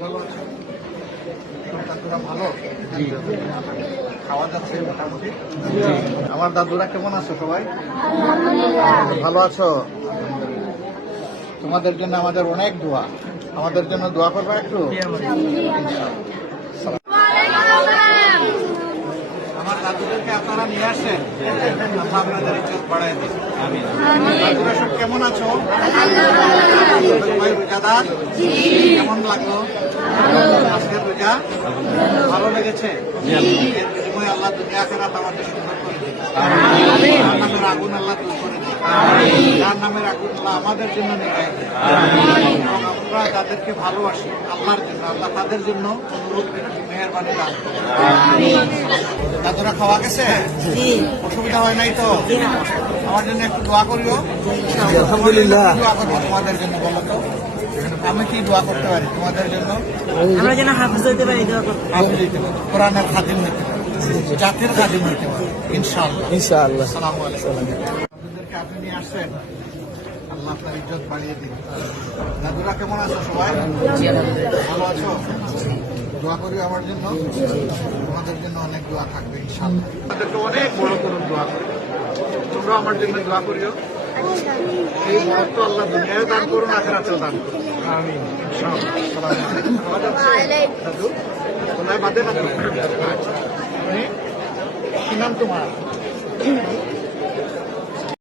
ভালো আছো? দাদুরা ভালো? খাওয়া যাচ্ছে মোটামুটি? আমার দাদুরা কেমন আছো সবাই? ভালো আছো? তোমাদের জন্য আমাদের অনেক দোয়া। আমাদের জন্য দোয়া করবে একটু? আমার দাদুদেরকে আপনারা নিয়ে আসেন, আপনাদের ইজ্জত বাড়ায় দিন। দাদুরা সব কেমন আছো? সবাই রোজাদার? কেমন লাগলো আজকের রোজা? ভালো লেগেছে? এর বিনিময়ে আল্লাহ দুনিয়া আখিরাত আমাদের সুন্দর করে দিন। জাহান্নামের আগুন আল্লাহ দূর করে দিন। জাহান্নামের আগুন আল্লাহ আমাদের জন্য নিয়ে দিন। আমরা তাদেরকে ভালোবাসি আল্লাহর জন্য, আল্লাহ তাদের জন্য অনুরোধ মেহেরবানি দান করুন। দাদুরা খাওয়া গেছে? অসুবিধা হয় নাই তো? আমার জন্য একটু দোয়া করিও। আলহামদুলিল্লাহ। দোয়া করবো তোমাদের জন্য, বলো তো আমি কি দোয়া করতে পারি তোমাদের জন্য? আমরা যেন হাফিজ হইতে পারি, হাফিজ হইতে পারি, কোরআনের খাদিম হইতে পারি, জাতির খাদিম হইতে পারি ইনশাআল্লাহ। ইনশাআল্লাহ। আসসালামু আলাইকুম। আপনাদেরকে আপনি নিয়ে আসছেন, আল্লাহ আপনার ইজ্জত বাড়িয়ে দিন। দাদুরা কেমন আছো সবাই? ভালো আছো? দোয়া করি আমার জন্য, তোমাদের জন্য অনেক দোয়া থাকবে ইনশাআল্লাহ। আমাদেরকে অনেক বড় করুন দোয়া করি, তোমরা আমার জন্য দোয়া করিও। এই মহত্ব আল্লাহ দুনিয়ায় দান করুন, আখিরাতেও দান করুন। আমিন ইনশাআল্লাহ। দাদু তোমরা বাদে না? কি নাম তোমার?